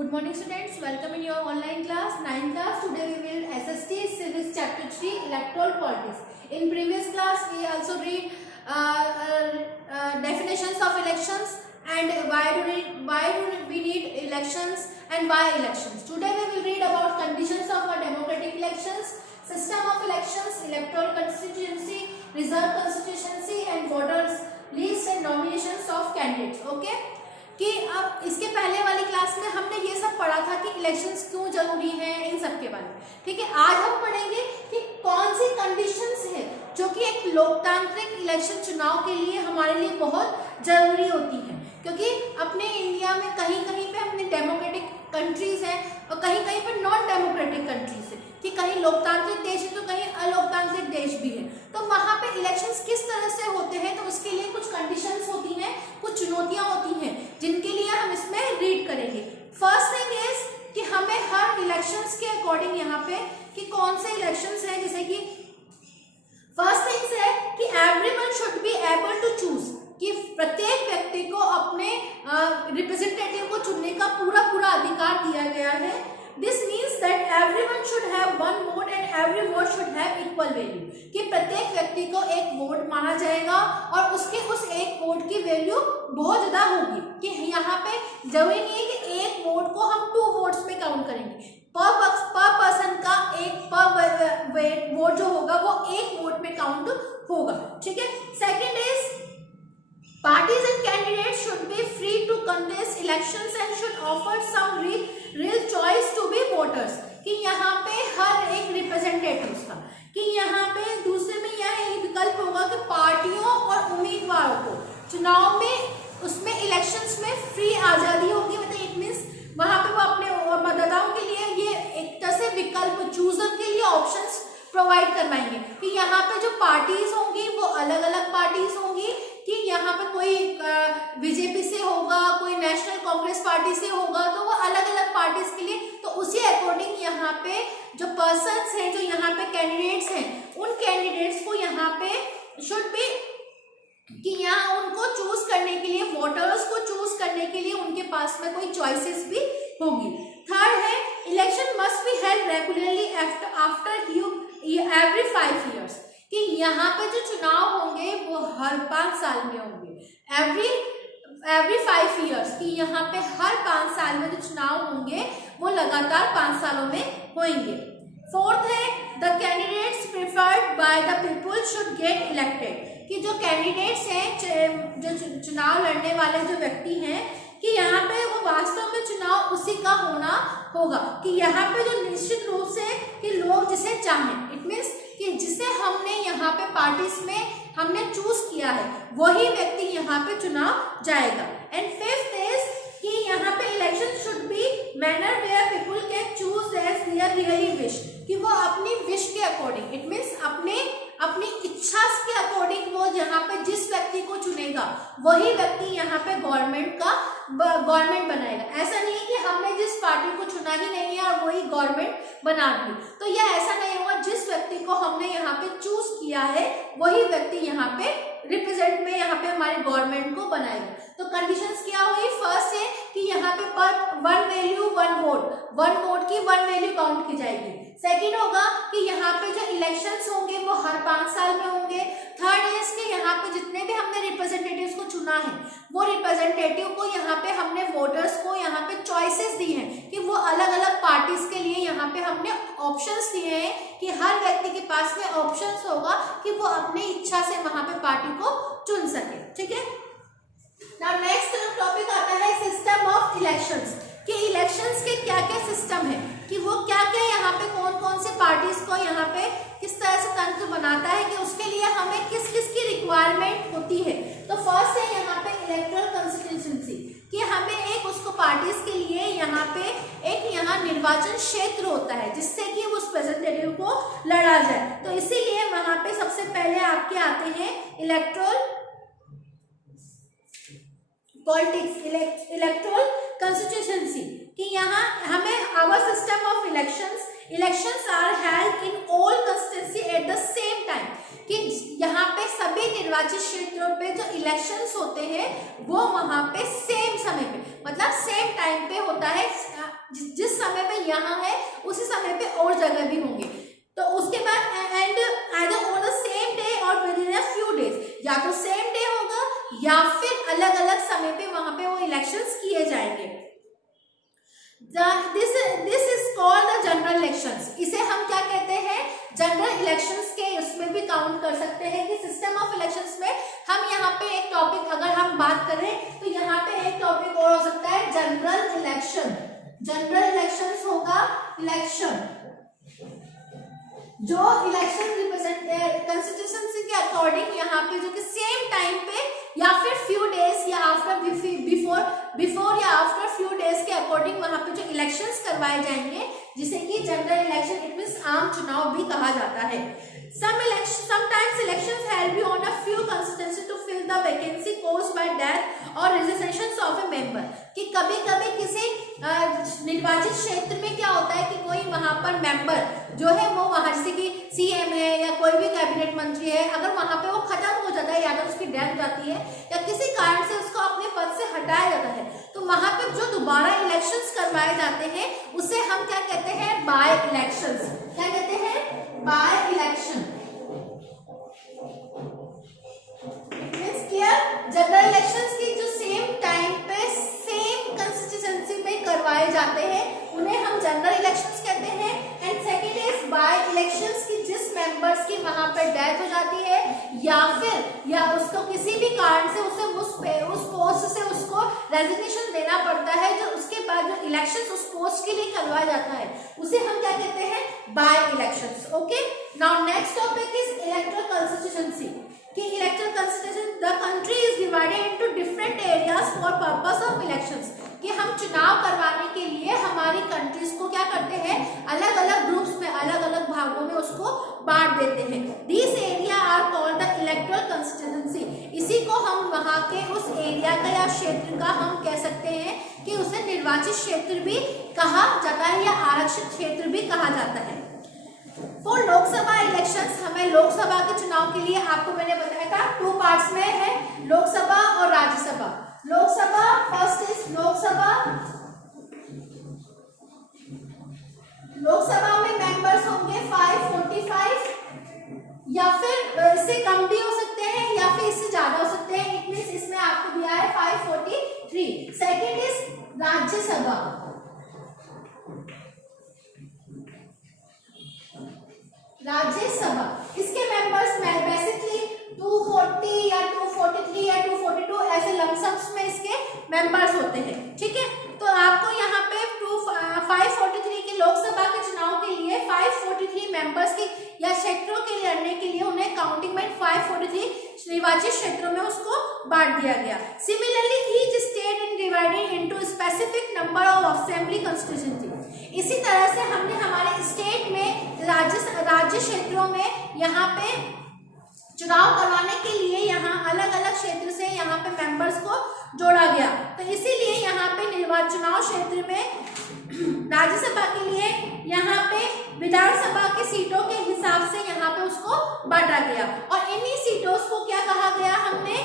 Good morning students, welcome in your online class, 9th class. Today we will SST Civics Chapter 3 Electoral Politics. In previous class we also read definitions of elections and why do we need elections and why elections. Today we will read about conditions of a democratic elections, system of elections, electoral constituency, reserve constituency and voters list and nominations of candidates. Okay, कि अब इसके पहले वाली class में हमने ये सब पढ़ा था कि इलेक्शंस क्यों जरूरी हैं, इन सब के बारे में. ठीक है, आज हम पढ़ेंगे कि कौन सी कंडीशंस है जो कि एक लोकतांत्रिक इलेक्शन चुनाव के लिए हमारे लिए बहुत जरूरी होती हैं. क्योंकि अपने इंडिया में कहीं कहीं पे अपने डेमोक्रेटिक कंट्रीज हैं और कहीं कहीं पे नॉन डेमोक्रेटिक कंट्रीज है, कि कहीं लोकतांत्रिक देश है तो कहीं अलोकतांत्रिक देश भी है. तो वहां पे इलेक्शंस किस तरह से होते हैं, तो उसके लिए कुछ कंडीशंस होती हैं, कुछ चुनौतियां होती हैं जिनके लिए हम इसमें रीड करेंगे. फर्स्ट थिंग इज कि हमें हर इलेक्शंस के अकॉर्डिंग यहाँ पे कि कौन से इलेक्शंस हैं, जैसे कि फर्स्ट थिंग्स है कि everyone should be able to choose, कि प्रत्येक व्यक्ति को अपने रिप्रेजेंटेटिव को चुनने का पूरा अधिकार दिया गया है. This means that everyone should have one vote and every vote should have equal value, कि प्रत्येक व्यक्ति को एक वोट माना जाएगा और उसके उस एक वोट की वैल्यू बहुत ज्यादा होगी. कि यहाँ पे जरूरी नहीं है कि एक वोट को हम 2 वोट्स में काउंट करेंगे. पर पर्सन का एक पर वोट जो होगा वो एक वोट में काउंट होगा. ठीक है. Second is parties and candidates should be free to contest elections and should offer some real choice to be voters, कि यहाँ पे हर एक रिप्रेजेंटेटिव्स का, कि यहाँ पे दूसरे में यह विकल्प होगा कि पार्टियों और उम्मीदवारों को चुनाव में उसमें इलेक्शंस में फ्री आज़ादी होगी. मतलब इट मीन्स वहाँ पे वो अपने मतदाताओं के लिए ये एक तरह से विकल्प चूजर के लिए ऑप्शंस प्रोवाइड करवाएंगे, कि यहाँ पे जो पार्टीज होंगी वो अलग अलग पार्टीज होंगी, कि यहाँ पे कोई बीजेपी से होगा, कोई नेशनल कांग्रेस पार्टी से होगा, तो वो अलग अलग पार्टीज के लिए. तो उसी अकॉर्डिंग यहाँ पे जो पर्सन्स हैं, जो यहाँ पे कैंडिडेट्स हैं, उन कैंडिडेट्स को यहाँ पे शुड बी, कि यहाँ उनको चूज करने के लिए, वोटर्स को चूज करने के लिए उनके पास में कोई चॉइसेस भी होगी. थर्ड है election must be held regularly after every 5 years, कि यहाँ पे जो चुनाव होंगे वो हर 5 साल में होंगे. एवरी 5 years, कि यहाँ पे हर 5 साल में जो चुनाव होंगे वो लगातार 5 सालों में होंगे. फोर्थ है the candidates preferred by the people should get elected, कि जो कैंडिडेट्स हैं, जो चुनाव लड़ने वाले जो व्यक्ति हैं, कि यहाँ पे वो वास्तव में चुनाव उसी का होना होगा, कि यहाँ पे जो निश्चित रूप से कि लोग जिसे चाहें, इट मीन्स कि जिसे हमने यहाँ पे पार्टीज में हमने चूज किया है वही व्यक्ति यहाँ पे चुनाव जाएगा. एंड फिफ्थ इज कि यहाँ पे election should be manner where people can choose as their really wish, कि वो अपनी विश के अकॉर्डिंग, इट मीन्स अपनी इच्छा के अकॉर्डिंग वो यहाँ पे जिस व्यक्ति को चुनेगा वही व्यक्ति यहाँ पे गवर्नमेंट बनाएगा. ऐसा नहीं है कि हमने जिस पार्टी को चुना ही नहीं है और वही गवर्नमेंट बना दी, तो यह ऐसा नहीं होगा. जिस व्यक्ति को हमने यहाँ पे चूज किया है वही व्यक्ति यहाँ पे रिप्रेजेंट में यहाँ पे हमारे गवर्नमेंट को बनाएगा. तो कंडीशंस क्या हुई? फर्स्ट है कि यहाँ पे पर 1 वैल्यू 1 वोट की 1 वैल्यू काउंट की जाएगी. सेकेंड होगा कि यहाँ पे जो इलेक्शंस होंगे वो हर 5 साल में होंगे. थर्ड है कि यहाँ पे जितने भी हमने रिप्रेजेंटेटिव्स को चुना है वो रिप्रेजेंटेटिव को यहाँ पे हमने वोटर्स को यहाँ पे चॉइसेस दी हैं, कि वो अलग अलग पार्टीज के लिए यहाँ पे हमने ऑप्शंस दिए हैं, कि हर व्यक्ति के पास में ऑप्शंस होगा कि वो अपनी इच्छा से वहां पे पार्टी को चुन सके. ठीक है. नाउ नेक्स्ट टॉपिक आता है सिस्टम ऑफ इलेक्शंस, कि इलेक्शंस के क्या क्या सिस्टम है, कि वो क्या क्या यहाँ पे कौन से पार्टीज को यहाँ पे किस तरह से तंत्र बनाता है, कि उसके लिए हमें किस की रिक्वायरमेंट होती है. तो फर्स्ट है यहाँ पे इलेक्टोरल कंस्टिट्यूएंसी, कि हमें एक उसको पार्टीज के लिए यहाँ पे एक यहाँ निर्वाचन क्षेत्र होता है जिससे कि उस रिप्रेजेंटेटिव को लड़ा जाए. तो इसीलिए वहां पे सबसे पहले आपके आते हैं इलेक्टोरल पॉलिटिक्स, इलेक्टोरल कंस्टिट्यूएंसी, कि यहाँ हमें our system of elections are held in all constituency at the same time, कि यहाँ पे सभी निर्वाचित क्षेत्रों पे जो इलेक्शंस होते हैं वो वहां पे सेम समय पे, मतलब सेम टाइम पे होता है. जिस समय पे यहाँ है उसी समय पे और जगह भी होंगे। तो उसके बाद and either on the same day और within a few days, या तो सेम डे होगा या फिर अलग अलग समय पे वहां पे वो इलेक्शंस किए जाएंगे। This is called the general elections. इसे हम क्या कहते हैं, जनरल इलेक्शंस के उसमें भी काउंट कर सकते हैं कि सिस्टम ऑफ इलेक्शंस में हम यहाँ पे एक टॉपिक अगर हम बात करें तो यहाँ पे एक टॉपिक और हो सकता है जनरल इलेक्शन। जनरल इलेक्शंस होगा इलेक्शन जो इलेक्शन रिप्रेजेंट कंस्टिट्यूशन के अकॉर्डिंग यहाँ पे जो कि सेम टाइम पे या फिर फ्यू डेज या आफ्टर बिफोर या आफ्टर फ्यू डेज के अकॉर्डिंग वहां पे जो इलेक्शंस करवाए जाएंगे, जिसे कि जनरल इलेक्शन इट मींस आम चुनाव भी कहा जाता है। Sometimes elections held be on a few constituency to fill the vacancy caused by death or resignation of a member। कि कभी-कभी किसी निर्वाचित क्षेत्र में क्या होता है कि कोई वहां पर मेंबर जो है वो वहां जैसे कि सीएम है या कोई भी कैबिनेट मंत्री है, अगर वहां पे वो खत्म हो जाता है या तो उसकी डेथ हो जाती है या किसी कारण से उसको अपने पद से हटाया जाता है, तो वहां पे जो दोबारा इलेक्शंस करवाए जाते हैं उसे हम क्या कहते हैं, बाय इलेक्शंस। क्या कहते हैं, बाय इलेक्शन। जनरल इलेक्शंस की जो सेम टाइम पे सेम कंस्टिट्यूएंसी में करवाए जाते हैं उन्हें हम जनरल इलेक्शंस कहते हैं। And second is by elections की जिस मेंबर्स की वहां पर डेथ हो जाती है या उसको किसी भी कारण से उस पोस्ट से उसको रेजिग्नेशन देना पड़ता है, जो उसके बाद जो इलेक्शंस उस पोस्ट के लिए करवाया जाता है उसे हम क्या कहते हैं, by elections. Okay, now next topic is electoral constituency. कि electoral constituency the country is divided into different areas for purpose of elections. कि हम चुनाव करवाने के लिए हमारी कंट्रीज को क्या करते हैं, अलग अलग ग्रुप्स में अलग अलग भागों में उसको बांट देते हैं। This area are called the electoral constituency. इसी को हम वहां के उस एरिया का या क्षेत्र का हम कह सकते हैं कि उसे निर्वाचित क्षेत्र भी कहा जाता है या आरक्षित क्षेत्र भी कहा जाता है। फॉर लोकसभा इलेक्शंस, हमें लोकसभा के चुनाव के लिए आपको मैंने बताया था 2 पार्ट्स में है, लोकसभा और राज्यसभा। लोकसभा फर्स्ट इज लोकसभा में मेंबर्स होंगे 545 या फिर इससे कम भी हो सकते हैं या फिर इससे ज्यादा हो सकते हैं। इट मींस इसमें आपको दिया है 543। Second is Rajya Sabha. राज्यसभा इसके मेंबर्स में बेसिकली 240 या 243 या 242 ऐसे लमसम्स में इसके मेंबर्स होते हैं। ठीक है, तो आपको यहाँ पे 543 के लोकसभा के चुनाव के लिए 543 मेंबर्स की या क्षेत्रों के लिए लड़ने के लिए उन्हें काउंटिंग में 543 निर्वाचित क्षेत्रों में उसको बांट दिया गया। Similarly each state in divided into specific number of assembly constituency. इसी तरह से हमने हमारे स्टेट में राज्य क्षेत्रों में यहाँ पे चुनाव करवाने के लिए यहाँ अलग अलग क्षेत्र से यहाँ पे मेंबर्स को जोड़ा गया। तो इसीलिए यहाँ पे चुनाव क्षेत्र में राज्यसभा के लिए यहाँ पे विधानसभा की सीटों के हिसाब से यहाँ पे उसको बांटा गया और इन्हीं सीटों को क्या कहा गया, हमने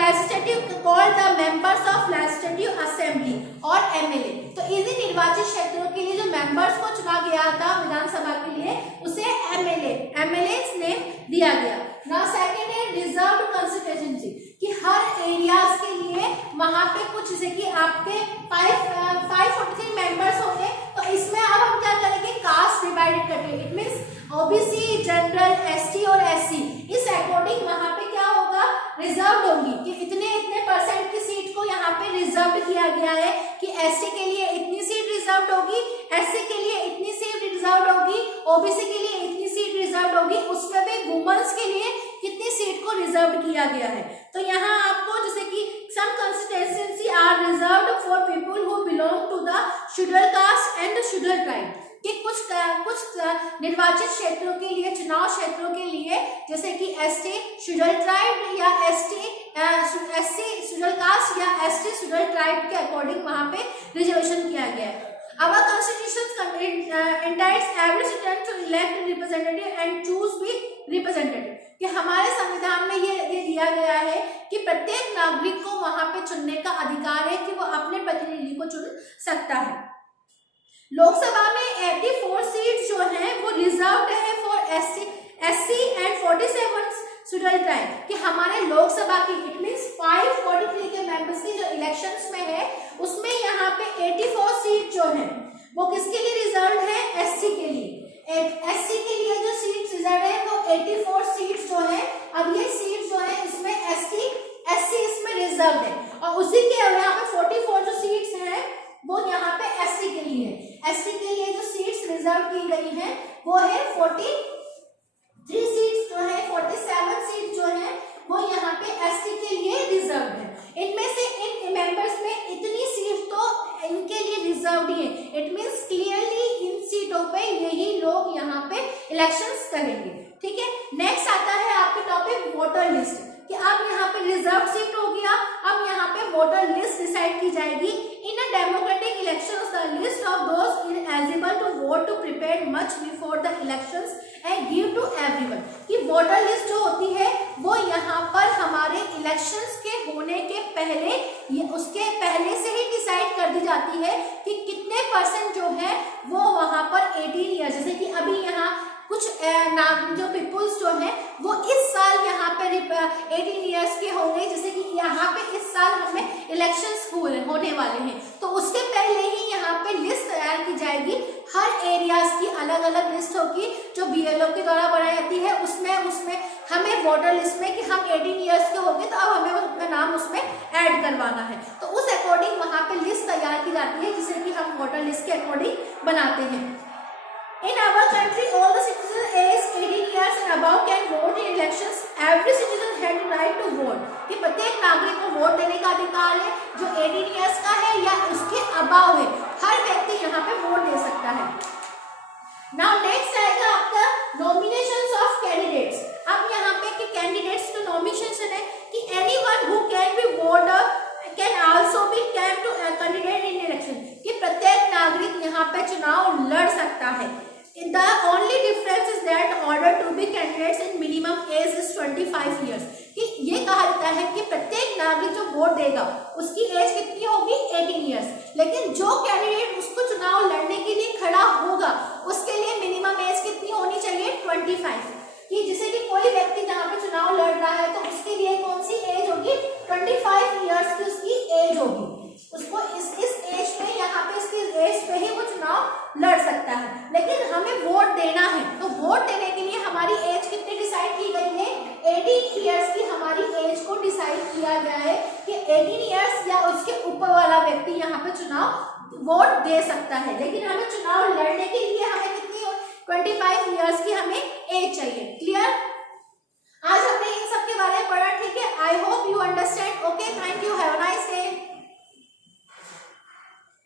legislative called the members of legislative assembly और एमएलए। तो इन्हीं निर्वाचित क्षेत्रों के लिए जो मेंबर्स को चुना गया था विधानसभा के लिए उसे एमएलए ने दिया गया। नाउ सेकंड है रिजर्व्ड कंस्टिट्यूएंसी। कि हर एरियाज के लिए वहां पे कुछ जैसे कि आपके 543 मेंबर्स होंगे, तो इसमें अब हम क्या करेंगे, कास्ट डिवाइडेड करके। It means OBC, general, ST और एससी, इस अकॉर्डिंग वहां पे क्या होगा, रिजर्व्ड होगी कि इतने परसेंट की सीट को यहाँ पे रिजर्व किया गया है कि एसटी के लिए इतनी सीट रिजर्व होगी, एससी के लिए इतनी सीट रिजर्व होगी, ओबीसी के लिए इतनी सीट रिजर्व होगी, उसमें भी वुमेन्स के लिए कितनी सीट को रिजर्व किया गया है। तो यहाँ आपको जैसे कि some constituency are reserved for people who belong to the scheduled caste and scheduled tribe. कि कुछ निर्वाचित क्षेत्रों के लिए, चुनाव क्षेत्रों के लिए जैसे कि एसटी शेड्यूल्ड ट्राइब या एससी शेड्यूल्ड कास्ट या एसटी शेड्यूल्ड ट्राइब के अकॉर्डिंग वहां पे रिजर्वेशन किया गया है। Our constitution entitled every citizen to elect representative and choose be representative। कि हमारे संविधान में ये दिया गया है कि प्रत्येक नागरिक को वहां पे चुनने का अधिकार है कि वो अपने प्रतिनिधि को चुन सकता है। लोकसभा में 84 सीट जो है वो रिजर्व्ड है for SC and 47 schedule tribe कि हमारे लोकसभा की इट मींस 543 के मेंबर्स की जो इलेक्शंस में है उसमें यहाँ पे 84 सीट जो है वो किसके लिए रिजर्व है, एससी के लिए। एससी के लिए जो सीट रिजर्व है वो 84 सीट जो है, अब ये सीट जो है इसमें एससी इसमें रिजर्व है और उसी के यहाँ पे 44 जो सीट्स हैं वो यहाँ पे एसटी के लिए है। एसटी के लिए जो सीट्स रिजर्व की गई हैं वो है 43 सीट्स जो है, 47 सीट जो है वो यहाँ पे एसटी के लिए रिजर्व है। इनमें से इन मेंबर्स में इतनी सीट तो इनके लिए रिजर्व ही है। इट मींस क्लियरली इन सीटों पे यही लोग यहाँ पे इलेक्शंस करेंगे। ठीक है, नेक्स्ट आता है आपके टॉपिक वोटर लिस्ट कि अब यहाँ पे रिजर्व सीट हो गया, अब यहाँ पे वोटर लिस्ट डिसाइड की जाएगी। In a democratic elections the list of those eligible to vote to prepare much before the elections and give to everyone कि वोटर लिस्ट जो होती है वो यहाँ पर हमारे इलेक्शंस के होने के पहले उसके पहले से ही डिसाइड कर दी जाती है कि कितने परसेंट जो है वो वहां पर 18 ईयर, जैसे कि अभी यहाँ कुछ नागरिक जो पीपुल्स जो है वो इस साल यहाँ पे 18 ईयर्स के होंगे, जैसे कि यहाँ पे इस साल हमें इलेक्शंस होने वाले हैं तो उसके पहले ही यहाँ पे लिस्ट तैयार की जाएगी। हर एरियाज की अलग अलग लिस्ट होगी जो बीएलओ के द्वारा बनाई जाती है। उसमें हमें वोटर लिस्ट में कि हम 18 ईयर्स के होंगे तो अब हमें अपना नाम उसमें ऐड करवाना है, तो उस अकॉर्डिंग वहाँ पे लिस्ट तैयार की जाती है जिसे कि हम वोटर लिस्ट के अकॉर्डिंग बनाते हैं। In our country, all the citizens aged 18 years and above can vote in elections. Every citizen has the right to vote. कि प्रत्येक नागरिक को वोट देने का अधिकार है जो 18 इयर्स का है या उसके अबाव है, हर व्यक्ति यहाँ पे वोट दे सकता है। Now next आएगा आपका nominations of candidates। अब यहाँ पे कि कैंडिडेट्स का नॉमिनेशन है कि anyone who can be voter can also be can to candidate in election कि प्रत्येक नागरिक यहाँ पे चुनाव लड़ सकता है। The only difference is that order to be candidates in minimum age is 25 years कि ये कहा जाता है कि प्रत्येक नागरिक जो वोट देगा उसकी एज कितनी होगी 18 इयर्स, लेकिन जो कैंडिडेट उसको चुनाव लड़ने के लिए खड़ा होगा उसके लिए मिनिमम एज कितनी होनी चाहिए 25 कि जैसे कि कोई व्यक्ति जहाँ पे चुनाव लड़ रहा है तो उसके लिए कौन सी एज होगी 25 इयर्स की उसकी एज होगी, उसको इस एज पे यहाँ पे इसकी एज पे ही वो चुनाव लड़ सकता है। लेकिन हमें वोट देना है तो वोट देने के लिए हमारी एज कितनी डिसाइड की गई है 18 इयर्स की हमारी एज को डिसाइड किया गया है कि 18 इयर्स या उसके ऊपर वाला व्यक्ति यहाँ पे चुनाव वोट दे सकता है। लेकिन हमें चुनाव लड़ने के लिए हमें कितनी 25 इयर्स की हमें एज चाहिए।